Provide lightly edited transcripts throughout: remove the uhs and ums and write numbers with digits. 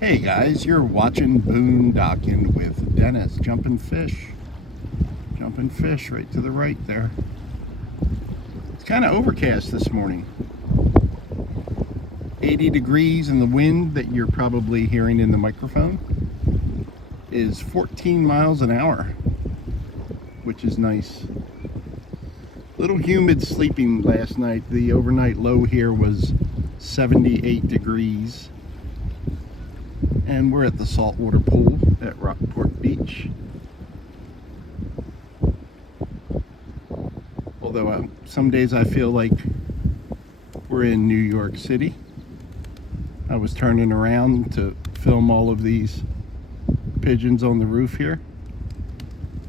Hey guys, you're watching Boondocking with Dennis. Jumping fish right to the right there. It's kind of overcast this morning. 80 degrees, and the wind that you're probably hearing in the microphone is 14 miles an hour, which is nice. A little humid sleeping last night. The overnight low here was 78 degrees. And we're at the saltwater pool at Rockport Beach. Although some days I feel like we're in New York City. I was turning around to film all of these pigeons on the roof here,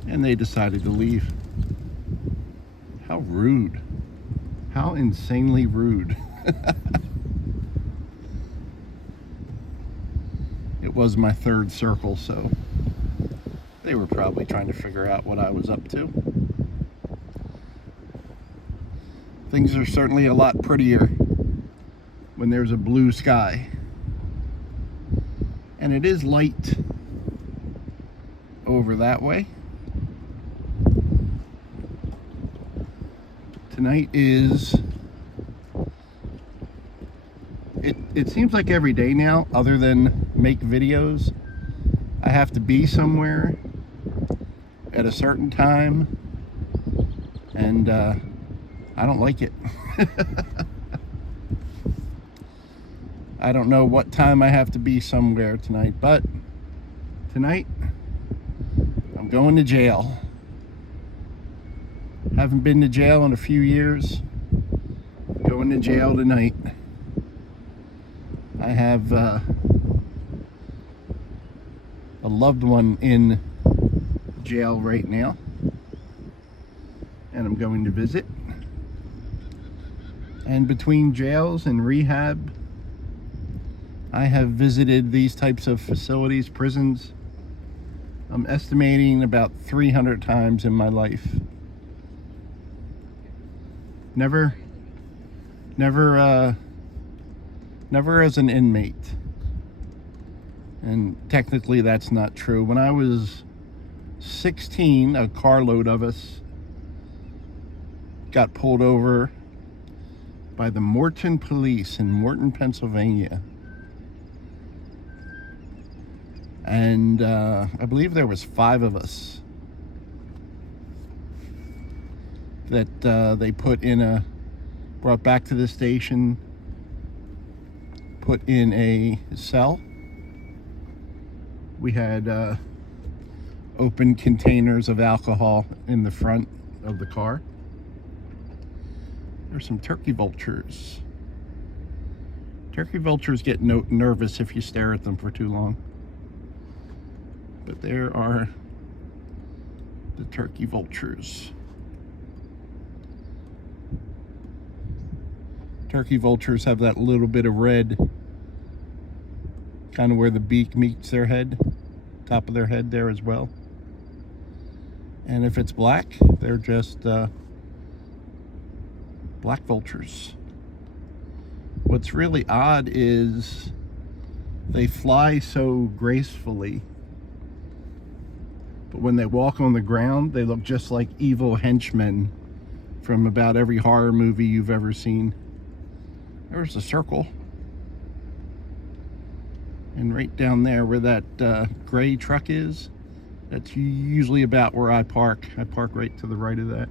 and they decided to leave. How rude. How insanely rude. It was my third circle, so they were probably trying to figure out what I was up to. Things are certainly a lot prettier when there's a blue sky. And it is light over that way. Tonight is... It seems like every day now, other than make videos, I have to be somewhere at a certain time, and I don't like it. I don't know what time I have to be somewhere tonight, but tonight I'm going to jail. Haven't been to jail in a few years. Going to jail tonight. I have a loved one in jail right now, and I'm going to visit. And between jails and rehab, I have visited these types of facilities, prisons, I'm estimating about 300 times in my life. Never as an inmate. And technically that's not true. When I was 16, a carload of us got pulled over by the Morton police in Morton, Pennsylvania. And I believe there was 5 of us that they brought back to the station, put in a cell. We had open containers of alcohol in the front of the car. There's some turkey vultures. Turkey vultures get nervous if you stare at them for too long. But there are the turkey vultures. Turkey vultures have that little bit of red, kind of where the beak meets their head, top of their head there as well. And if it's black, they're just black vultures. What's really odd is they fly so gracefully, but when they walk on the ground, they look just like evil henchmen from about every horror movie you've ever seen. There's a circle. And right down there where that gray truck is, that's usually about where I park. I park right to the right of that.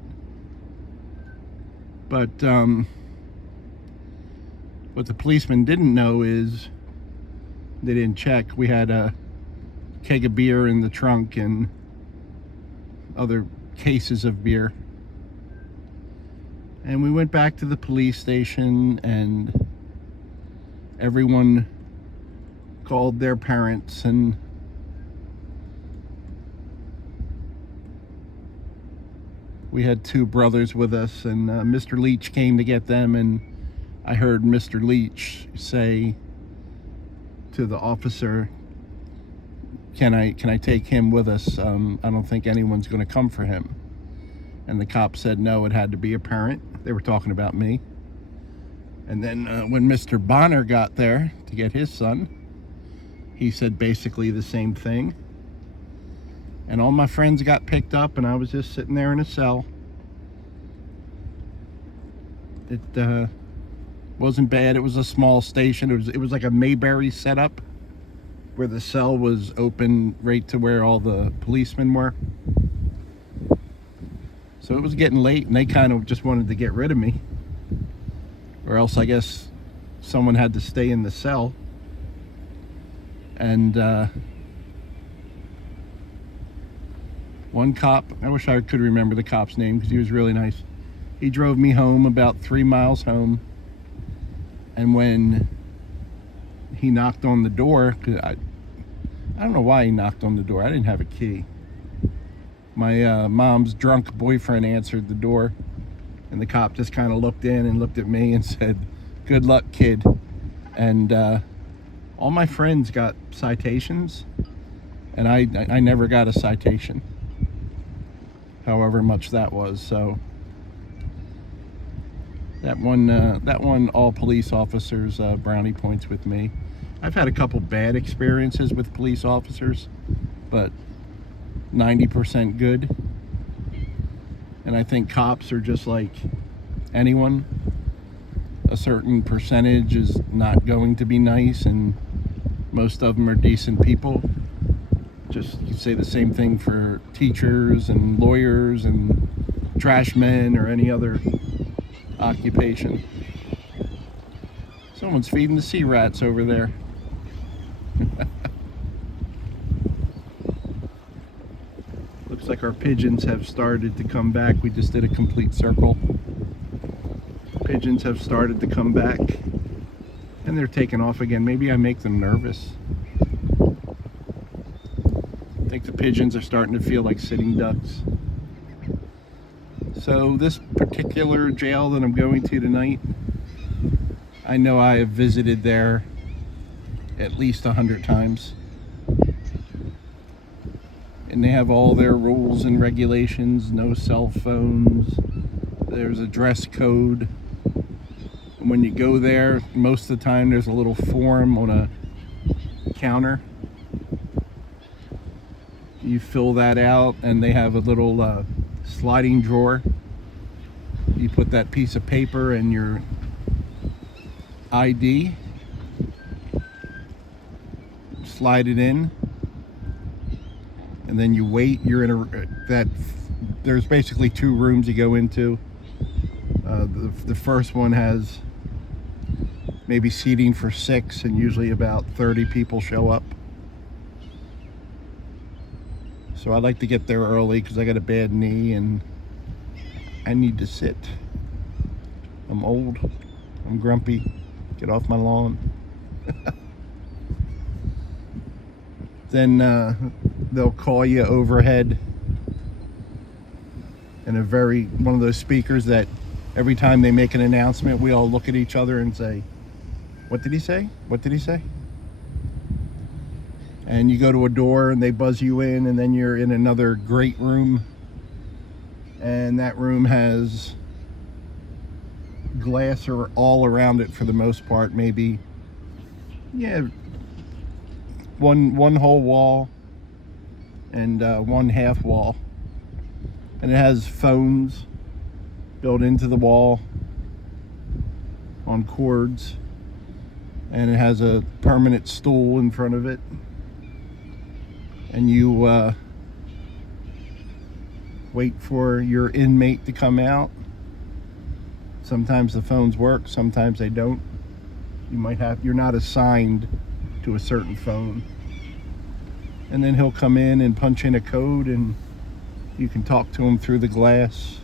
But what the policeman didn't know is they didn't check. We had a keg of beer in the trunk and other cases of beer. And we went back to the police station, and everyone called their parents, and we had 2 brothers with us, and Mr. Leach came to get them, and I heard Mr. Leach say to the officer, can I take him with us? I don't think anyone's going to come for him. And the cop said no, it had to be a parent. They were talking about me. And then when Mr. Bonner got there to get his son, he said basically the same thing. And all my friends got picked up, and I was just sitting there in a cell. It wasn't bad. It was a small station. It was like a Mayberry setup, where the cell was open right to where all the policemen were. So it was getting late, and they kind of just wanted to get rid of me, or else I guess someone had to stay in the cell. And one cop, I wish I could remember the cop's name because he was really nice. He drove me home about 3 miles home, and when he knocked on the door, 'cause I don't know why he knocked on the door. I didn't have a key. My mom's drunk boyfriend answered the door, and the cop just kind of looked in and looked at me and said, "Good luck, kid." And all my friends got citations, and I never got a citation, however much that was. So that one all police officers brownie points with me. I've had a couple bad experiences with police officers, but 90% good. And I think cops are just like anyone. A certain percentage is not going to be nice, and most of them are decent people. Just, you say the same thing for teachers and lawyers and trash men or any other occupation. Someone's feeding the sea rats over there. Looks like our pigeons have started to come back. We just did a complete circle. Pigeons have started to come back, and they're taking off again. Maybe I make them nervous. I think the pigeons are starting to feel like sitting ducks. So this particular jail that I'm going to tonight, I know I have visited there at least 100 times. And they have all their rules and regulations, no cell phones, there's a dress code. And when you go there, most of the time there's a little form on a counter. You fill that out, and they have a little sliding drawer. You put that piece of paper and your ID, slide it in, and then you wait. You're in there's basically 2 rooms you go into. The first one has maybe seating for 6, and usually about 30 people show up. So I like to get there early because I got a bad knee and I need to sit. I'm old, I'm grumpy, get off my lawn. Then they'll call you overhead in one of those speakers that every time they make an announcement, we all look at each other and say, "What did he say? What did he say?" And you go to a door and they buzz you in, and then you're in another great room. And that room has glass all around it for the most part, maybe, yeah, one whole wall and one half wall. And it has phones built into the wall on cords. And it has a permanent stool in front of it. And you wait for your inmate to come out. Sometimes the phones work, sometimes they don't. You're not assigned to a certain phone. And then he'll come in and punch in a code, and you can talk to him through the glass.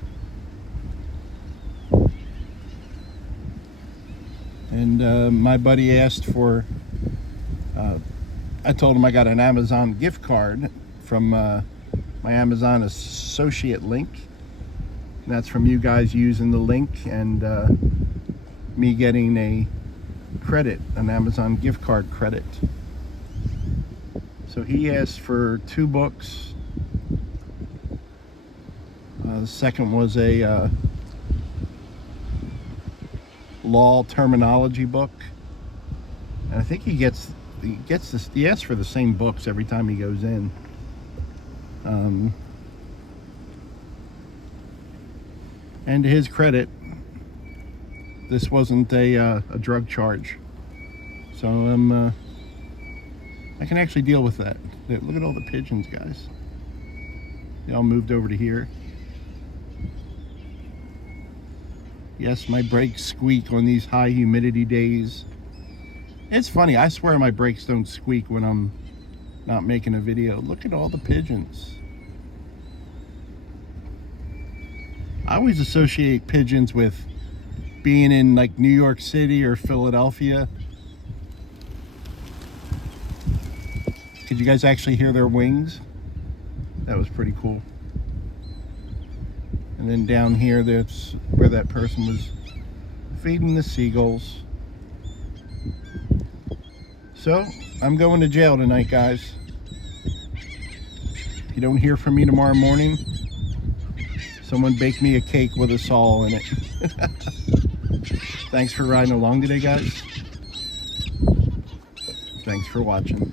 And my buddy asked for, I told him I got an Amazon gift card from my Amazon associate link. And that's from you guys using the link and me getting an Amazon gift card credit. So he asked for 2 books. The second was a law terminology book. And I think he gets he gets this. He asks for the same books every time he goes in. And to his credit, this wasn't a drug charge, so I can actually deal with that. Look at all the pigeons, guys. They all moved over to here. Yes, my brakes squeak on these high humidity days. It's funny, I swear my brakes don't squeak when I'm not making a video. Look at all the pigeons. I always associate pigeons with being in like New York City or Philadelphia. Could you guys actually hear their wings? That was pretty cool. And then down here, that's where that person was feeding the seagulls. So, I'm going to jail tonight, guys. If you don't hear from me tomorrow morning, someone bake me a cake with a saw in it. Thanks for riding along today, guys. Thanks for watching.